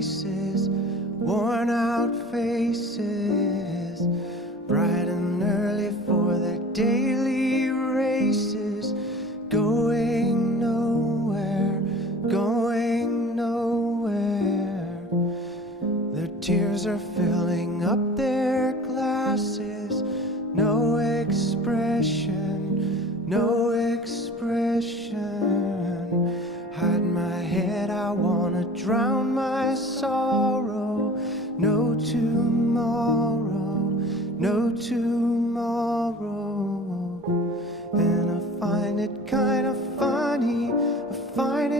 places, worn out faces, bright and early for their daily races, going nowhere, going nowhere. Their tears are filling up their glasses, no expression, no expression. Hide my head, I wanna drown my sorrow.